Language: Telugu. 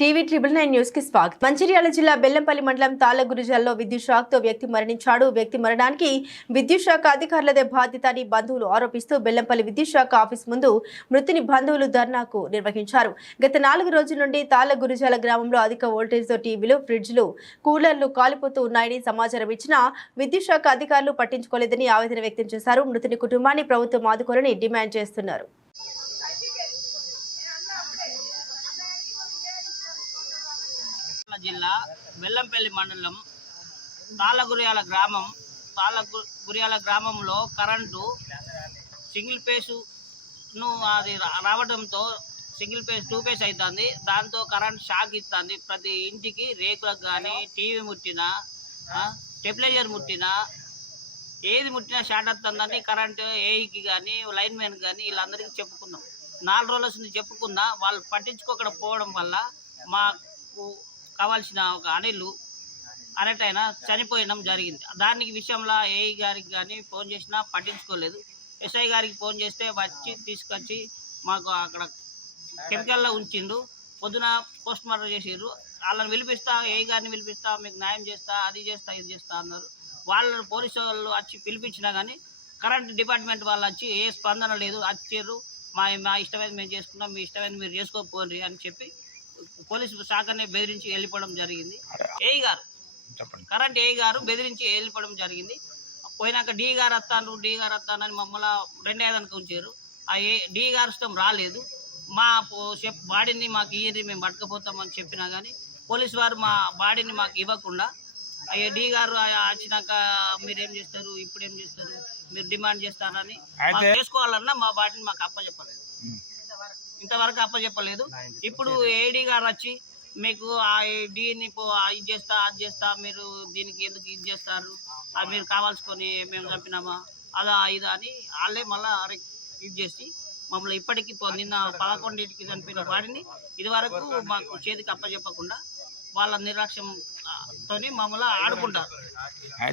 టీవీ ట్రిపుల్ నైన్ న్యూస్కి స్వాగతం. మంచిర్యాల జిల్లా బెల్లంపల్లి మండలం తాళగురిజల్లో విద్యుత్ షాక్తో వ్యక్తి మరణించాడు. వ్యక్తి మరణానికి విద్యుత్ శాఖ అధికారులదే బాధ్యత అని బంధువులు ఆరోపిస్తూ బెల్లంపల్లి విద్యుత్ శాఖ ఆఫీస్ ముందు మృతుని బంధువులు ధర్నాకు నిర్వహించారు. గత నాలుగు రోజుల నుండి తాళగురిజాల గ్రామంలో అధిక వోల్టేజ్తో టీవీలు ఫ్రిడ్జ్లు కూలర్లు కాలిపోతూ ఉన్నాయని సమాచారం ఇచ్చినా విద్యుత్ శాఖ అధికారులు పట్టించుకోలేదని ఆవేదన వ్యక్తం చేశారు. మృతుని కుటుంబాన్ని ప్రభుత్వం ఆదుకోవాలని డిమాండ్ చేస్తున్నారు. జిల్లా బెల్లంపల్లి మండలం తాళ్ళగురియాల గ్రామం. తాళ్ళగురియాల గ్రామంలో కరెంటు సింగిల్ పేసును అది రా- రావడంతో సింగిల్ పేస్ టూ పేస్ అవుతుంది దాంతో కరెంట్ షాక్ ఇస్తుంది. ప్రతి ఇంటికి రేకులకు కానీ టీవీ ముట్టినా స్టెబిలైజర్ ముట్టినా ఏది ముట్టినా షార్ట్ అవుతుందని కరెంటు ఏఈకి కానీ లైన్ మ్యాన్ కానీ వీళ్ళందరికీ చెప్పుకున్నాం. నాలుగు రోజుల నుంచి చెప్పుకున్నా. వాళ్ళు పట్టించుకోకపోవడం వల్ల మాకు కావాల్సిన ఒక అనిలు అనేటైనా చనిపోయడం జరిగింది. దానికి విషయంలో ఏఐ గారికి కానీ ఫోన్ చేసినా పట్టించుకోలేదు. ఎస్ఐ గారికి ఫోన్ చేస్తే వచ్చి తీసుకొచ్చి మాకు అక్కడ కెమికల్లో ఉంచిండు. పొద్దున పోస్ట్ మార్టం చేసిర్రు వాళ్ళని పిలిపిస్తా ఏ గారిని పిలిపిస్తా మీకు న్యాయం చేస్తా అది చేస్తా ఇది చేస్తా అన్నారు. వాళ్ళు పోలీసు వాళ్ళు వచ్చి పిలిపించినా కానీ కరెంట్ డిపార్ట్మెంట్ వాళ్ళు వచ్చి ఏ స్పందన లేదు. వచ్చారు మా మా ఇష్టమైన మేము చేసుకున్నాం మీ ఇష్టమైన మీరు చేసుకోకపోండి అని చెప్పి పోలీసు శాఖని బెదిరించి వెళ్ళిపోవడం జరిగింది. ఏఈ గారు కరెంట్ ఏఈ గారు బెదిరించి వెళ్ళిపోవడం జరిగింది. పోయినాక డి గారు వస్తాను డి గారు వస్తానని మమ్మల్ని రెండే దానికి ఉంచారు. ఆ ఏ డి గారు ఇష్టం రాలేదు. మా చెప్ బాడీని మాకు ఇయ్యండి మేము పట్టుకపోతామని చెప్పినా కానీ పోలీసు వారు మా బాడీని మాకు ఇవ్వకుండా అయ్యే డి గారు వచ్చినాక మీరు ఏం చేస్తారు ఇప్పుడు ఏం చేస్తారు మీరు డిమాండ్ చేస్తారని మాకు చేసుకోవాలన్నా మా బాడీని మాకు అప్పచెప్పలేదు ఇంతవరకు అప్పచెప్పలేదు ఇప్పుడు ఏడీ గారు వచ్చి మీకు ఆ డీని ఇది చేస్తా అది చేస్తా మీరు దీనికి ఎందుకు ఇది చేస్తారు? అది మీరు కావాల్సుకొని మేము చంపినామా? అదా ఇదా అని వాళ్ళే మళ్ళా ఇది చేసి మమ్మల్ని ఇప్పటికీ నిన్న పదకొండింటికి చనిపోయిన వాడిని ఇదివరకు మాకు చేతికి అప్పచెప్పకుండా వాళ్ళ నిర్లక్ష్యంతోని మమ్మల్ని ఆడుకుంటారు.